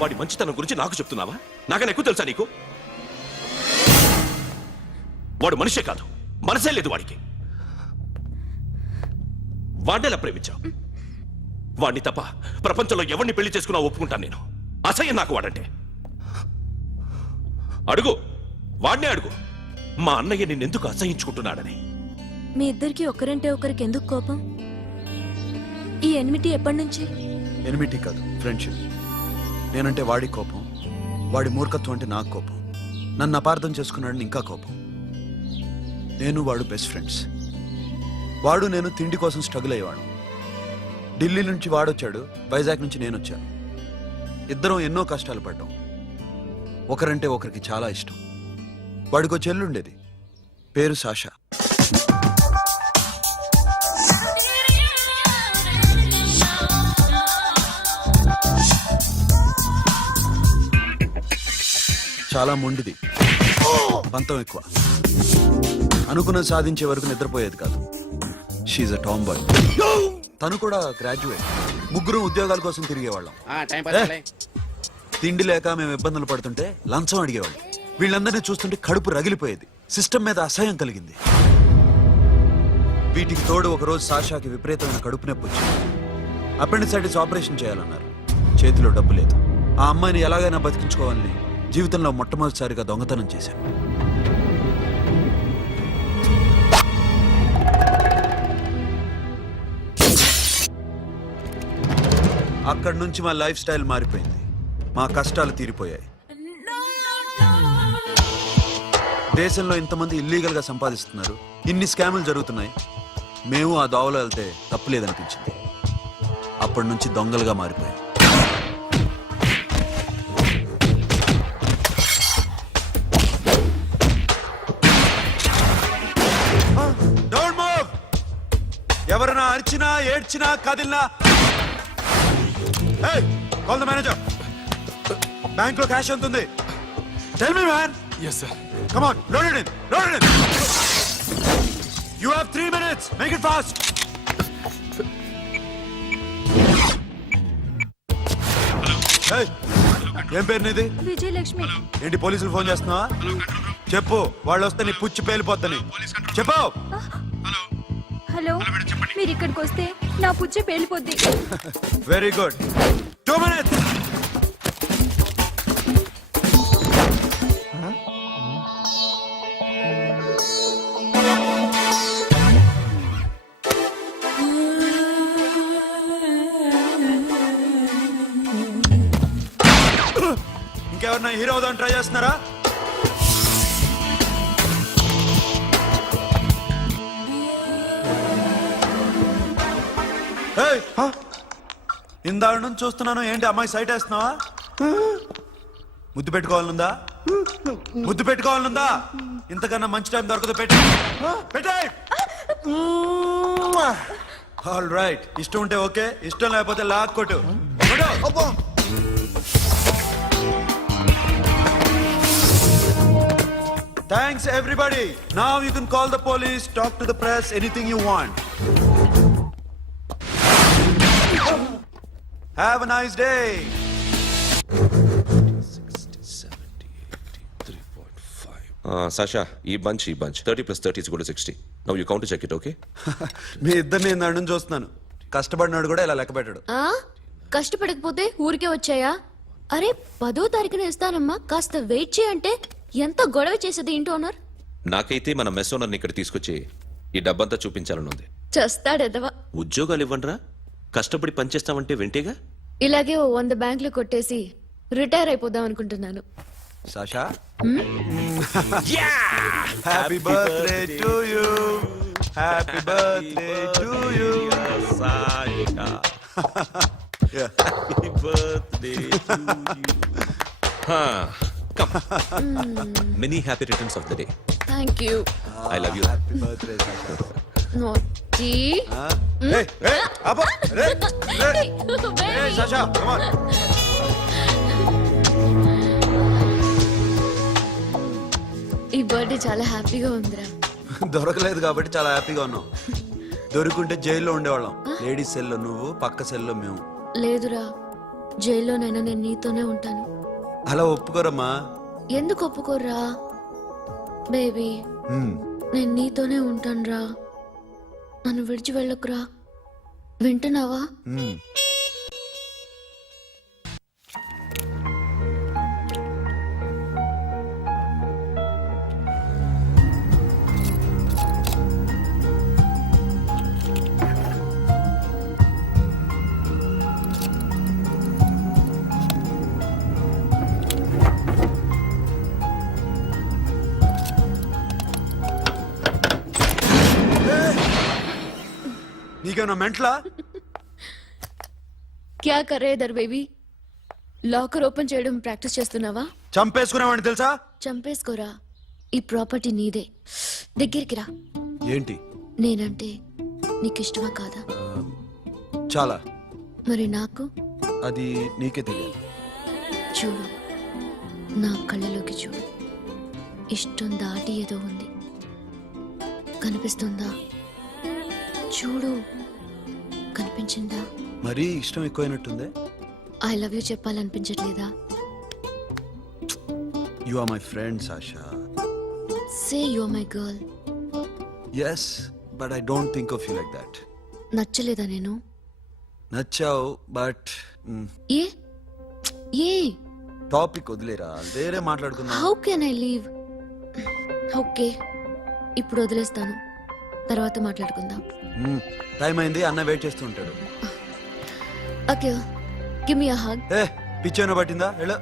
వాడి మంచితనం గురించి నాకు చెప్తున్నావా? నాకన్నా ఎక్కువ తెలుసా నీకు? వాడు మనిషే కాదు, మనసే లేదు వాడికి. వాడినేలా ప్రేమించావు? వాడిని తప్ప ప్రపంచంలో ఎవరిని పెళ్లి చేసుకున్నా ఒప్పుకుంటాను నేను. అసహ్యం నాకు వాడంటే. అడుగు, వాడినే అడుగు, మా అన్నయ్య నిన్నెందుకు అసహించుకుంటున్నాడని. మీ ఇద్దరికి ఒకరంటే ఒకరికి ఎందుకు కోపం? ఈ ఎనిమిటీ ఎప్పటి నుంచి? ఎనిమిటీ కాదు, ఫ్రెండ్షిప్. నేనంటే వాడి కోపం, వాడి మూర్ఖత్వం అంటే నాకు కోపం. నన్ను అపార్థం చేసుకున్నాడని ఇంకా కోపం. నేను వాడు బెస్ట్ ఫ్రెండ్స్. వాడు నేను తిండి కోసం స్ట్రగుల్ అయ్యేవాడు. ఢిల్లీ నుంచి వాడొచ్చాడు, వైజాగ్ నుంచి నేను వచ్చాను. ఇద్దరం ఎన్నో కష్టాలు పడ్డాం. ఒకరంటే ఒకరికి చాలా ఇష్టం. వాడికో చెల్లుండేది, పేరు సాషా. చాలా మొండిది, పంతం ఎక్కువ. అనుకున్నది సాధించే వరకు నిద్రపోయేది కాదు. She a tomboy. తను కూడా గ్రాడ్యుయేట్. ముగ్గురు ఉద్యోగాల కోసం తిరిగేవాళ్ళం. తిండి లేక మేము ఇబ్బందులు పడుతుంటే లంచం అడిగేవాళ్ళం. వీళ్ళందరినీ చూస్తుంటే కడుపు రగిలిపోయేది. సిస్టమ్ మీద అసహ్యం కలిగింది. వీటికి తోడు ఒకరోజు సాషాకి విపరీతమైన కడుపు నొప్పి వచ్చింది. అపెండిసైటిస్ ఆపరేషన్ చేయాలన్నారు. చేతిలో డబ్బు లేదు. ఆ అమ్మాయిని ఎలాగైనా బతికించుకోవాలని జీవితంలో మొట్టమొదటిసారిగా దొంగతనం చేశాను. అక్కడి నుంచి మా లైఫ్ స్టైల్ మారిపోయింది. మా కష్టాలు తీరిపోయాయి. దేశంలో ఇంతమంది ఇల్లీగల్ గా సంపాదిస్తున్నారు, ఇన్ని స్కాములు జరుగుతున్నాయి. మేము ఆ దోవలో వెళ్తే తప్పులేదనిపించింది. అప్పటి నుంచి దొంగలుగా మారిపోయాం. Don't move. ఎవరైనా అరిచినా ఏడ్చినా కదిలినా కాల్ ద మేనేజర్. బ్యాంక్ లో క్యాష్ ఎంత ఉంది? Tell me man. yes sir. Come on, load it in. Load it in. You have 3 minutes. Make it fast. Hey, ఏం పేరు నీది? విజయలక్ష్మి. ఏంటి పోలీసులు ఫోన్ చేస్తున్నావా? చెప్పు, వాళ్ళు వస్తే నీ పుచ్చి పేలిపోతాని. చెప్పు. హలో, మీరు ఇక్కడికి వస్తే నా పుచ్చ పేలిపోద్ది. Very good. 2 minutes. ఇంకెవరన్నా హీరో అవుదాం ట్రై చేస్తున్నారా? ఇందాక నుంచి చూస్తున్నాను. ఏంటి అమ్మాయి సైట్ వేస్తున్నావా? ముద్దు పెట్టుకోవాలనుందా? ముద్దు పెట్టుకోవాలనుందా? ఇంతకన్నా మంచి టైం దొరకదు. పెట్టే. All right. ఇష్టం ఉంటే ఓకే, ఇష్టం లేకపోతే లాక్ కొట్టు. Thanks everybody. Now you can call the police, talk to the press, anything you want. Have a nice day. 60, 70, 80, 3.5. Sasha, ఈ bunch 30 plus 30 is equal to 60. Now you count to check it, okay? మీ ఇద్దరిని నేను నుంచి చూస్తున్నాను. కష్టపడినాడు కూడా ఇలా లెక్క పెట్టాడు. కష్టపడకపోతే ఊరికే వచ్చాయా? అరే 10వ తారీఖున ఇస్తానమ్మా, కాస్త వెయిట్ చేయంటే ఎంత గొడవ చేసేది ఇంటి ఓనర్. నాకైతే మన మెస్ ఓనర్ని ఇక్కడ తీసుకొచ్చి ఈ డబ్బంతా చూపించాలని ఉంది. చేస్తాడెదవా. ఉద్యోగాలు ఇవ్వండిరా, కష్టపడి పనిచేస్తామంటే వింటేగా. ఇలాగే 100 బ్యాంకులు కొట్టేసి రిటైర్ అయిపోదాం అనుకుంటున్నాను. Sasha, happy birthday to you. Happy birthday to you Sasha. Happy birthday to you. Come. Many happy returns of the day. Thank you. I love you. Happy birthday Sasha. Naughty. Hey, hey, Abba, hey, hey, hey, Sasha, come on. ఈ birthday చాలా హ్యాపీగా ఉందిరా. దొరకలేదు కాబట్టి చాలా హ్యాపీగా ఉన్నాం. దొరుకుంటే జైల్లో ఉండేవాళ్ళం. లేడీస్ సెల్లో నువ్వు, పక్క సెల్లో మేము. లేదురా, జైల్లోనైనా నేను నీతోనే ఉంటాను. అలా ఒప్పుకోరమ్మా. ఎందుకు ఒప్పుకోర్రా బేబీ? మ్మ్. నేను నీతోనే ఉంటానురా, నన్ను విడిచి వెళ్ళకురా. వింటున్నావా? మ్మ్. నీకేమన్నా మెంట్లా? క్యా కరే ఇధర్ బేబీ? లాకర్ ఓపెన్ చేయడం ప్రాక్టీస్ చేస్తున్నావా? చంపేసుకునేవాడిని తెలుసా? చంపేసుకోరా, ఈ ప్రాపర్టీ నీదే. దగ్గరికి రా. ఏంటి? నేనంటే నీకు ఇష్టమా కాదా? చాలా. మరి నాకు? అది నీకే తెలియదు. చూడు, నా కళ్ళలోకి చూడు. ఇష్టం దాటి ఏదో ఉంది, కనిపిస్తుందా? చూడు, కనిపించిందా? మరీ ఇష్టం ఎక్కువైనట్టుందే. ఐ లవ్ యూ చెప్పాలనిపించట్లేదా? You are my friend Sasha. Say you are my girl. Yes, but I don't think of you like that. నచ్చలేదా నేను? నచ్చావు, బట్ ఏ ఏ టాపిక్ వదిలేరా, వేరే మాట్లాడుకుందాం. How can I leave? Okay, ఇప్పుడు వదిలేస్తాను, తర్వాత మాట్లాడుకుందాం. టైం అయింది, అన్న వెయిట్ చేస్తూ ఉంటాడు. Okay, give me a hug. ఏ పిచ్చేనో పట్టిందా? వెళ్ళు.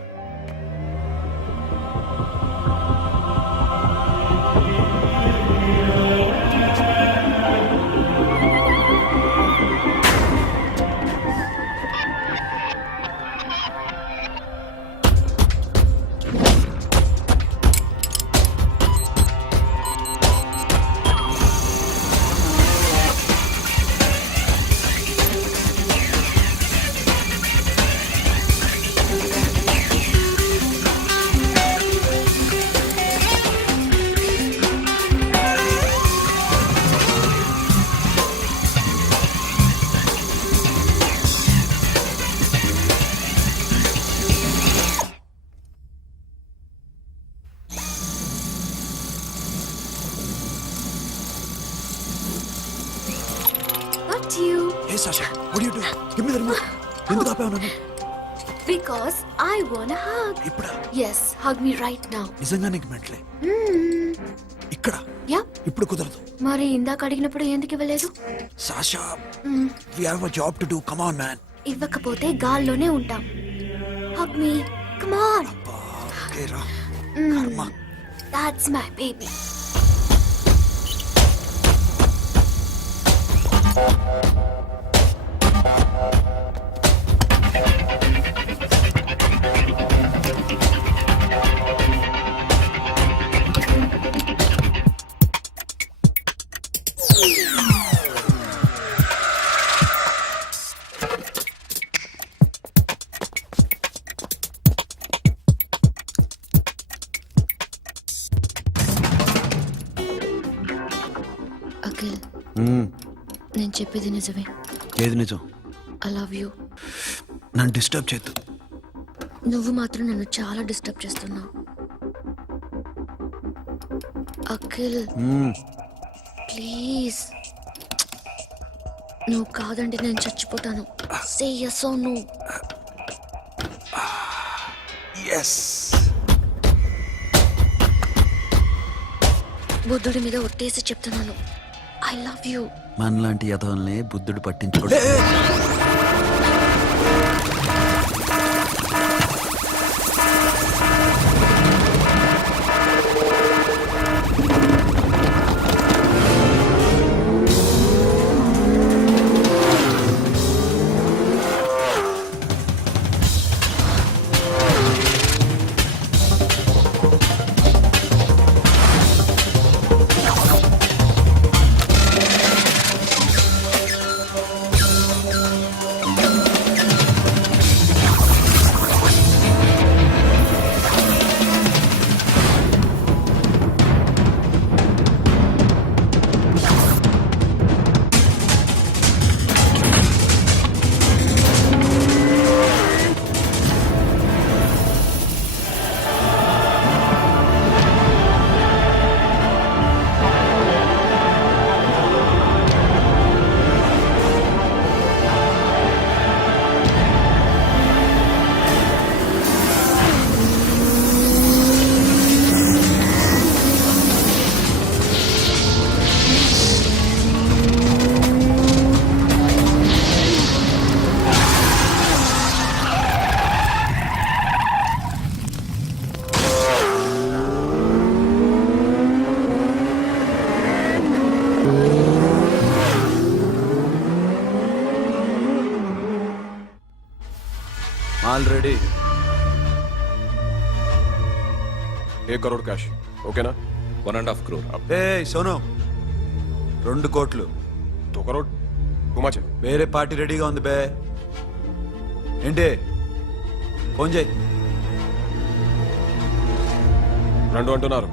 Not you. ఏ Sasha, what are you doing? Give me the remote. ఎందుకు ఆపావు నన్ను? Because I want a hug. ఇప్పుడా? Yes, hug me right now. నిజంగా నీకు మెంట్లే? ఇక్కడ Yeah. ఇప్పుడు కుదరదు. మరి ఇందాక అడిగినప్పుడు ఎందుకు ఇవ్వలేదు? Sasha, we have a job to do. Come on, man. ఇవ్వకపోతే గాల్లోనే ఉంటాం. Hug me. Come on. Okay, రా. కర్మ. That's my baby. అఖిల్, నేను చెప్పేది నిజమే. ఏది నిజం? I love you. నన్ను డిస్టర్బ్ చేయొద్దు. నువ్వు మాత్రం నన్ను చాలా డిస్టర్బ్ చేస్తున్నావు. అఖిల్ ప్లీజ్, నువ్వు కాదంటే నేను చచ్చిపోతాను. సే yes or no. ఎస్. బుద్ధుడి మీద ఒట్టేసి చెప్తున్నాను, ఐ లవ్ యూ. మనలాంటి యథవల్ని బుద్ధుడు పట్టించుకోడు. ఆల్రెడీ 1 करोड़ कैश ओके ना 1.5 crore. ఏ సోను 2 కోట్లు 2 करोड़ టూ మచ్ వేరే పార్టీ రెడీగా ఉంది బే ఏంటి ఫోన్ చేయి 2 అంటున్నారు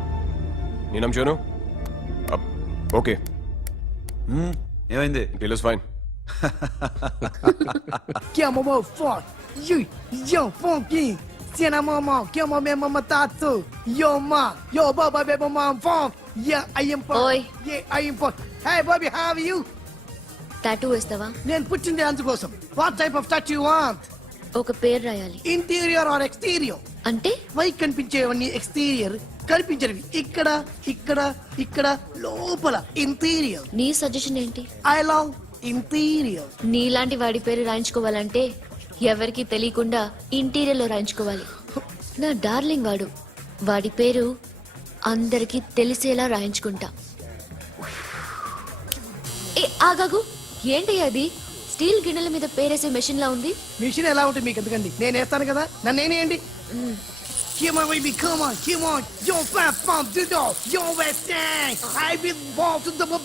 నీ నమ్ముచాను ఓకే ఏమైంది deal is fine Que é mamão forte. Yo, funky. Cena mamão, que é mamãe mamatato. Yo, ma. Yo, baba, baby, mom, funk. Yeah, I am funk. Oi. Yeah, I am funk. Hey, Bobby, how are you? Tattoo వేస్తావా? నేను పుట్టింది అందుకోసం. What type of tattoo you want? ఒక పేరు రాయాలి. Interior or exterior? అంటే పై కనిపించేవన్నీ exterior, కనిపించేవి ఇక్కడ ఇక్కడ ఇక్కడ లోపల ఇంటీరియర్. నీ సజెషన్ ఏంటి? I love interior. నీలాంటి వాడి పేరు రాయించుకోవాలంటే ఎవరికి తెలియకుండా ఇంటీరియర్ లో రాయించుకోవాలి. నా డార్లింగ్ వాడు, వాడి పేరు అందరికి తెలిసేలా రాయించుకుంటా. ఏ ఆగాగు, ఏంటి అది? స్టీల్ గిన్నెల మీద పేరేసే మెషిన్ లా ఉంది. మిషన్ ఎలా ఉంటుంది మీకు ఎందుకండి, నేను వేస్తాను కదా, నన్ను నేనేయండి. Come on, baby, come on, come on. Yo, fat pump, do do. Yo, West End. I will ball to the ball.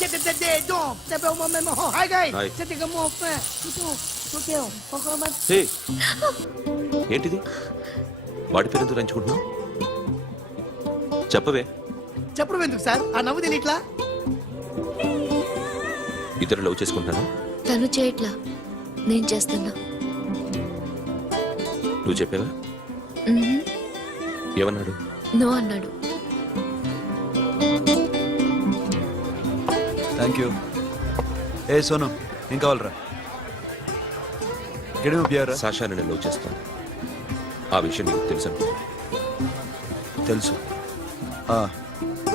Get the day, don't. The memo. Hi, guys. Hi. Set the more fat. Okay, okay. హే ఏంటిది? వాడి పేరు ఎందుకు రంచుకుంటున్నావు? చెప్పవే. చెప్పడం ఎందుకు sir, ఆ నవ్వు తిని ఇట్లా. ఇద్దరు లవ్ చేసుకుంటానా? తను చేయట్లా, నేను చేస్తున్నా. నువ్వు చెప్పావా? ఏమన్నాడు? నో అన్నాడు. Thank you. ఏ సోను ఏం కావాలరా? గడిమి బియారా? సాషాని నేను లవ్ చేస్తాను. ఆ విషయం నీకు తెలుసు అనుకో. తెలుసు.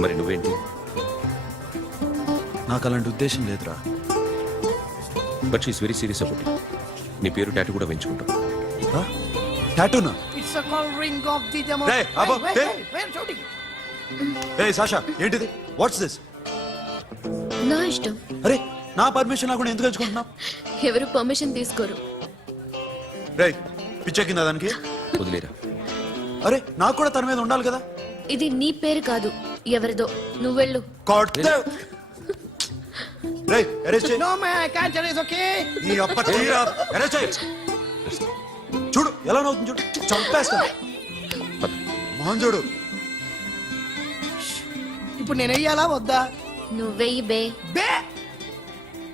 మరి నువ్వేంటి? నాకు అలాంటి ఉద్దేశం లేదురా. But she's very serious about. నీ పేరు టాటూ కూడా వేయించుకుంటాం. టాటూనా? It's a call ring of the demo. Hey, Abba, hey. Wait, shouting. A Sasha ఏంటిది? What's this? నా ఇష్టం. అరే నా పర్మిషన్ లేకుండా ఎందుకు ఎంచుకుంటున్నావు? ఎవరు పర్మిషన్ తీసుకోరు. రే పిచ్చెక్కిందా దానికి? వదిలేరా. అరే నాకు కూడా తన మీద ఉండాలి కదా. ఇది నీ పేరు కాదు, ఎవరిదో. నువ్వెళ్ళు. రే అరెస్ట్ చేయి. No, man, I can't tell you, it's okay? నీ అప్ప తీరా అరెస్ట్ చేయి. చూడు ఎలా నవ్వుతుంది చూడు, చంపేస్తా. మోహన్ చూడు. ఇప్పుడు నేను వెయ్యాలా వద్దా? నువ్వెయ్యి బే. బే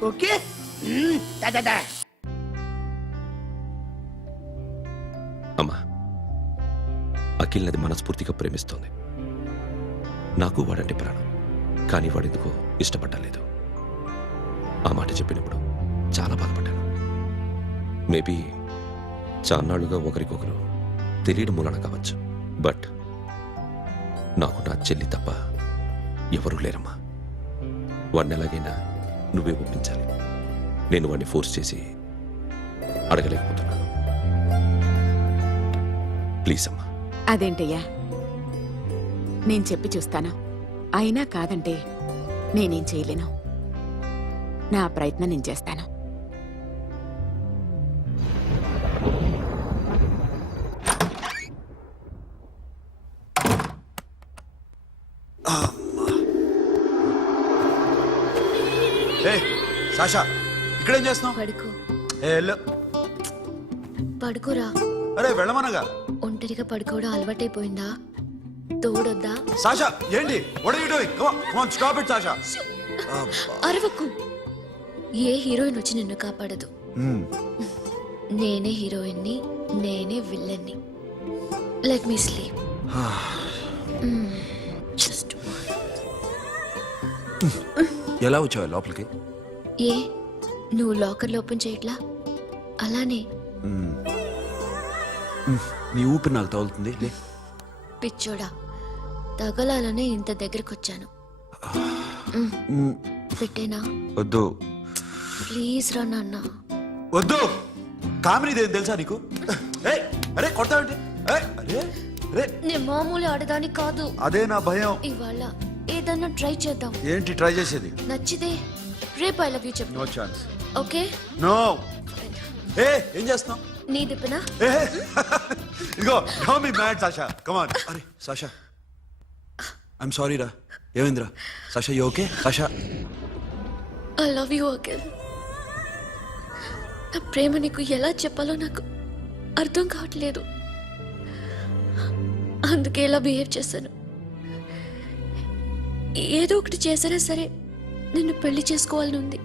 ఓకే. Da. అమ్మా, అఖిల్ నది మనస్ఫూర్తిగా ప్రేమిస్తోంది. నాకు వాడంటే ప్రాణం, కానీ వాడెందుకో ఇష్టపడలేదు. ఆ మాట చెప్పినప్పుడు చాలా బాధపడ్డాను. మేబీ చాన్నాళ్ళుగా ఒకరికొకరు తెలియడం మూలన కావచ్చు. బట్ నాకు నా చెల్లి తప్ప ఎవరూ లేరమ్మా. వాడిని ఎలాగైనా నువ్వే ఒప్పించాలి. నేను వాడిని ఫోర్స్ చేసి అడగలేకపోతున్నాను. ప్లీజ్ అమ్మా. అదేంటయ్యా, నేను చెప్పి చూస్తాను. అయినా కాదంటే నేనేం చేయలేను. నా ప్రయత్నం నేను చేస్తాను. ఏ సాషా ఇక్కడేం చేస్తున్నావు? పడుకో. ఏ వెళ్ళు. పడుకోరా. అరే వెళ్ళమనగా. ఒంటరిగా పడుకోవడం అలవాటైపోయిందా? తోడొద్దా? సాషా ఏంటి? What are you doing? Come on stop it Sasha. అరవకు. ఏ హీరోయిన్ వచ్చి నిన్ను కాపాడదు. నేనే హీరోయిన్ని, నేనే విల్లన్ని. Let me sleep. జస్ట్ ఎలా వచ్చావు లోపలికి? ఏ నువ్వు లాకర్లో ఓపెన్ చేయట్లా? అలానే. నీ ఊపిరి నాకు తగులుతుంది. లే. పిచ్చోడా, తగలాలనే ఇంత దగ్గరకొచ్చాను. పెట్టేనా? వద్దు. ప్లీజ్ రా నాన్న. వద్దు. కామెడీదేం తెలుసా నీకు? ఏయ్ అరే కొడతావేంటి? ఏయ్ అరే అరే. నేను మామూలు ఆడదాని కాదు. అదే నా భయం. ఇవాళ ఏదన్నా ట్రై చేద్దాం. ఏంటి ట్రై చేసేది? నచ్చితే రేపు ఐ లవ్ యూ చెప్పు. No chance. ఓకే? నో. ఏ ఏం చేస్తున్నావు నీ దిప్పునా ఏ ఇదిగో don't be mad Sasha come on అరే సాషా ఐఎమ్ సారీ రా ఏమైందిరా Sasha you okay Sasha I love you Akhil. నా ప్రేమ నీకు ఎలా చెప్పాలో నాకు అర్థం కావట్లేదు. అందుకే ఇలా బిహేవ్ చేశాను. ఏదో ఒకటి చేసినా సరే నిన్ను పెళ్లి చేసుకోవాలని ఉంది.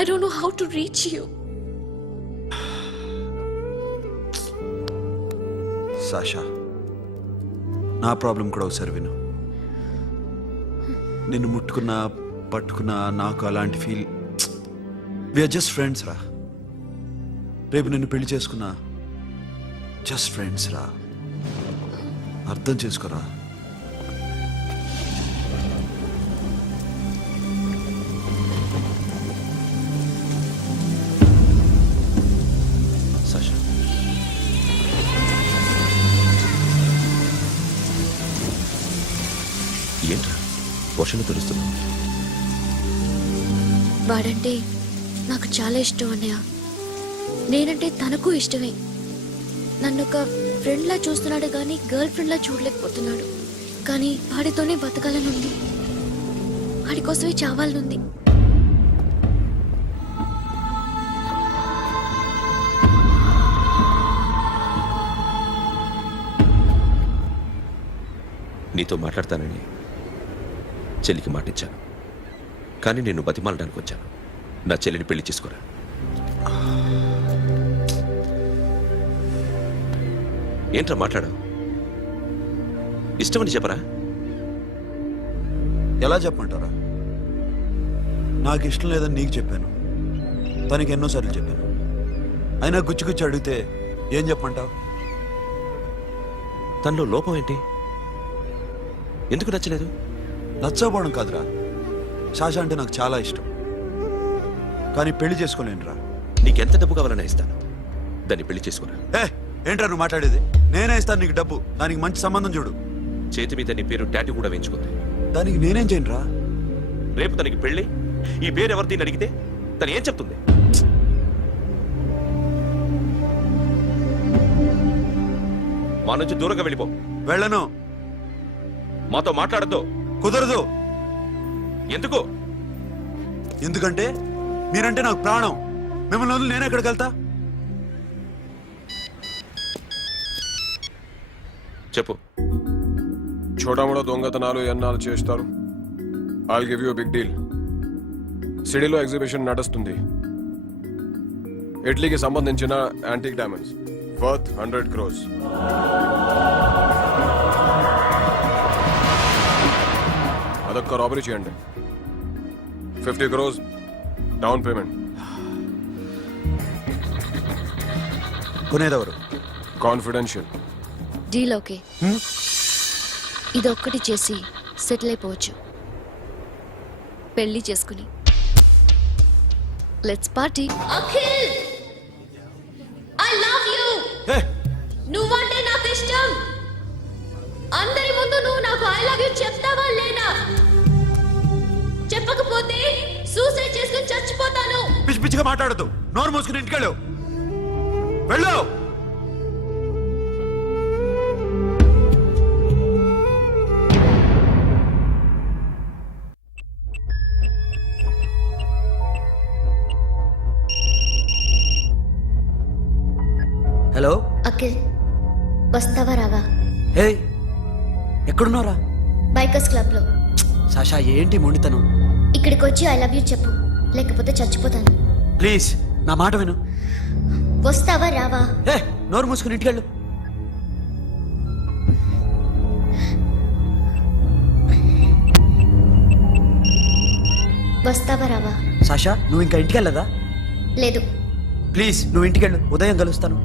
I don't know how to reach you. Sasha నా ప్రాబ్లం కూడా ఒకసారి విను. నిన్ను ముట్టుకున్నా పట్టుకున్నా నాకు అలాంటి ఫీల్ వీఆర్ జస్ట్ ఫ్రెండ్స్ రా. రేపు నిన్ను పెళ్లి చేసుకున్నా జస్ట్ ఫ్రెండ్స్ రా. అర్థం చేసుకోరా. సాషా ఏంట్రా వర్షంలో తెలుస్తున్నావు? వాడంటే నాకు చాలా ఇష్టం అన్నయ్య. నేనంటే తనకు ఇష్టమే. నన్ను ఒక ఫ్రెండ్లా చూస్తున్నాడు కానీ గర్ల్ ఫ్రెండ్లా చూడలేకపోతున్నాడు. కానీ వాడితోనే బతకాలని ఉంది. వాడి కోసమే చావాలనుంది. నీతో మాట్లాడతానని చెల్లికి మాటిచ్చాను, కానీ నేను బతిమాలడానికి వచ్చాను. నా చెల్లిని పెళ్లి చేసుకోరా. ఏంట్రా మాట్లాడు? ఇష్టమని చెప్పరా? ఎలా చెప్పమంటారా? నాకు ఇష్టం లేదని నీకు చెప్పాను, తనకి ఎన్నోసార్లు చెప్పాను. అయినా గుచ్చి గుచ్చి అడిగితే ఏం చెప్పమంటావు? తనలో లోపం ఏంటి? ఎందుకు నచ్చలేదు? నచ్చకపోవడం కాదురా, సాషా అంటే నాకు చాలా ఇష్టం, కానీ పెళ్లి చేసుకోలేనురా. నీకెంత డబ్బు కావాలన్నా ఇస్తాను, దాన్ని పెళ్లి చేసుకోరా. ఏ ఏంట్రా నువ్వు మాట్లాడేది? నేనే ఇస్తాను నీకు డబ్బు, దానికి మంచి సంబంధం చూడు. చేతి మీద నీ పేరు టాటూ కూడా వేయించుకుంది. దానికి నేనేం చేయనురా? రేపు తనకి పెళ్లి, ఈ పేరు ఎవరిని అడిగితే తను ఏం చెప్తుంది? మా నుంచి దూరంగా వెళ్ళిపో. వెళ్ళను. మాతో మాట్లాడద్దు. కుదరదు. ఎందుకు? ఎందుకంటే మీరంటే నాకు ప్రాణం. మిమ్మల్ని వదిలి నేను ఎక్కడికి వెళ్తా? చెప్పు. చోటామోడా దొంగతనాలు ఎన్నాళ్ళు చేస్తారు? I'll give you big deal. సిటీలో ఎగ్జిబిషన్ నడుస్తుంది. ఇటలీకి సంబంధించిన యాంటిక్ డైమండ్స్ వర్త్ 100 crores. అదొక్క రాబరీ చేయండి. 50 crores డౌన్ పేమెంట్. కొనేదెవరు? కాన్ఫిడెన్షియల్. Deal okay. ఇదొక్కటి చేసి సెటిల్ అయిపోవచ్చు. పెళ్లి చేసుకుని let's party. Akhil, I love you. ఏ నువ్వంటే నాకు ఇష్టం. అందరి ముందు నువ్వు నాకు ఐ లవ్ యు చెప్తావా లేదా? చెప్పకపోతే సూసైడ్ చేసుకుని చచ్చిపోతాను. పిచ్చి పిచ్చిగా మాట్లాడద్దు. నోరు మూసుకుని ఇంటికెళ్ళు. వెళ్ళు. హలో అఖిల్, వస్తావా రావా? హే ఎక్కడున్నారా? బైకర్స్ క్లబ్ లో. సాషా ఏంటి మొండితనం? ఇక్కడికి వచ్చి ఐ లవ్ యూ చెప్పు, లేకపోతే చచ్చిపోతాను. ప్లీజ్ నా మాట విను. వస్తావా రావా? హే నోరు మూసుకుని ఇంటికెళ్ళు. వస్తావా రావా? సాషా నువ్వు ఇంకా ఇంటికెళ్ళదా? లేదు. ప్లీజ్ నువ్వు ఇంటికెళ్ళు, ఉదయం కలుస్తాను.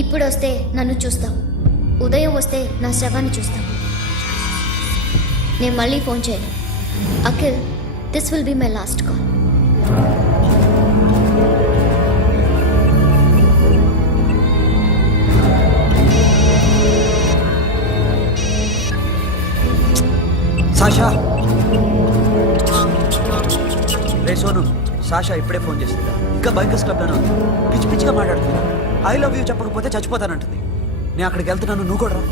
ఇప్పుడు వస్తే నన్ను చూస్తావు, ఉదయం వస్తే నా శవాన్ని చూస్తావు. నేను మళ్ళీ ఫోన్ చేయను. Akhil, this will be my last call. Sasha ray Sonu, Sasha ఇప్పుడే ఫోన్ చేసింది. ఇంకా బైకర్స్ క్లబ్లోనే ఉంది. పిచ్చి పిచ్చిగా మాట్లాడుతుంది. ఐ లవ్ యూ చెప్పకపోతే చచ్చిపోతానంటుంది. నేను అక్కడికి వెళ్తున్నాను, నువ్వు కూడా రా.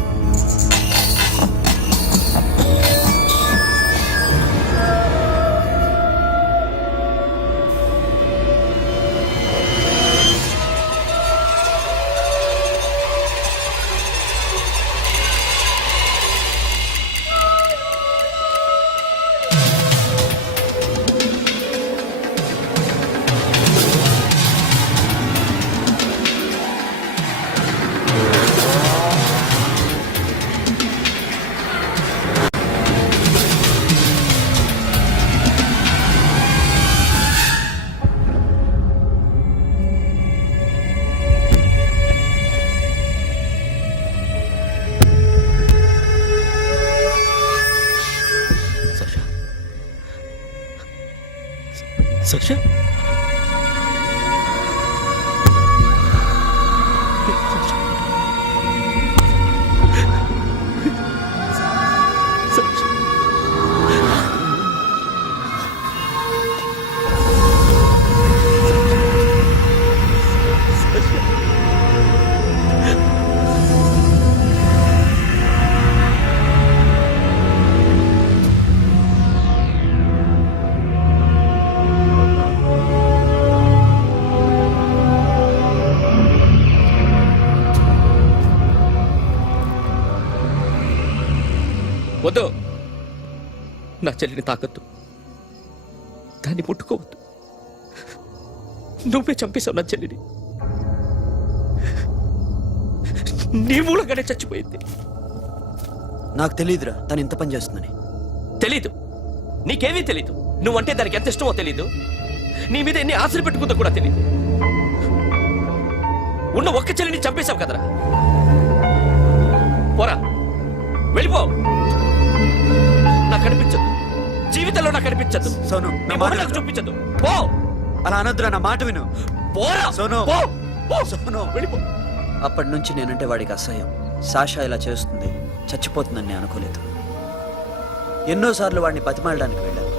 Sasha? Sasha? వద్దు, నా చెల్లిని తాకద్దు, దాన్ని ముట్టుకోవద్దు. నువ్వే చంపేశావు నా చెల్లిని. నీ మూలంగానే చచ్చిపోయింది. నాకు తెలియదురా తను ఇంత పని చేస్తుందని. తెలీదు, నీకేమీ తెలీదు. నువ్వంటే దానికి ఎంత ఇష్టమో తెలీదు. నీ మీద ఎన్ని ఆశలు పెట్టుకుందో కూడా తెలీదు. ఉన్న ఒక్క చెల్లిని చంపేశావు కదరా. పోరా, వెళ్ళిపో. నాకు కనిపించదు, జీవితంలో నాకు కనిపించదు. సోను, నీ నా మొహం మాట నాకు విను. చూపించదు. పో, అలా అనొద్దురా, నా మాట విను. పోరా. సోను. పో, పో. సోను. వెళ్ళిపో. అప్పటి నుంచి నేనంటే వాడికి అసహ్యం. సాషా ఇలా చేస్తుంది, చచ్చిపోతుందని నేను అనుకోలేదు. ఎన్నోసార్లు వాడిని బతిమాలడానికి వెళ్ళాను.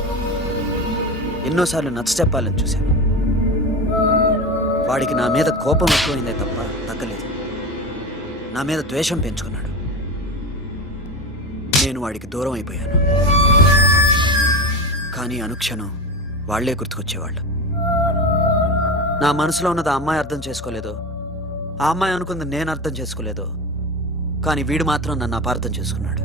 ఎన్నోసార్లు నచ్చ చెప్పాలని చూశాను. వాడికి నా మీద కోపం ఎక్కువైందే తప్ప తగ్గలేదు. నా మీద ద్వేషం పెంచుకున్నాడు. నేను వాడికి దూరం అయిపోయాను. కానీ అనుక్షణం వాళ్లే గుర్తుకొచ్చేవాళ్ళు. నా మనసులో ఉన్నది ఆ అమ్మాయి అర్థం చేసుకోలేదో, ఆ అమ్మాయి అనుకుంది నేను అర్థం చేసుకోలేదో, కానీ వీడు మాత్రం నన్ను అపార్థం చేసుకున్నాడు.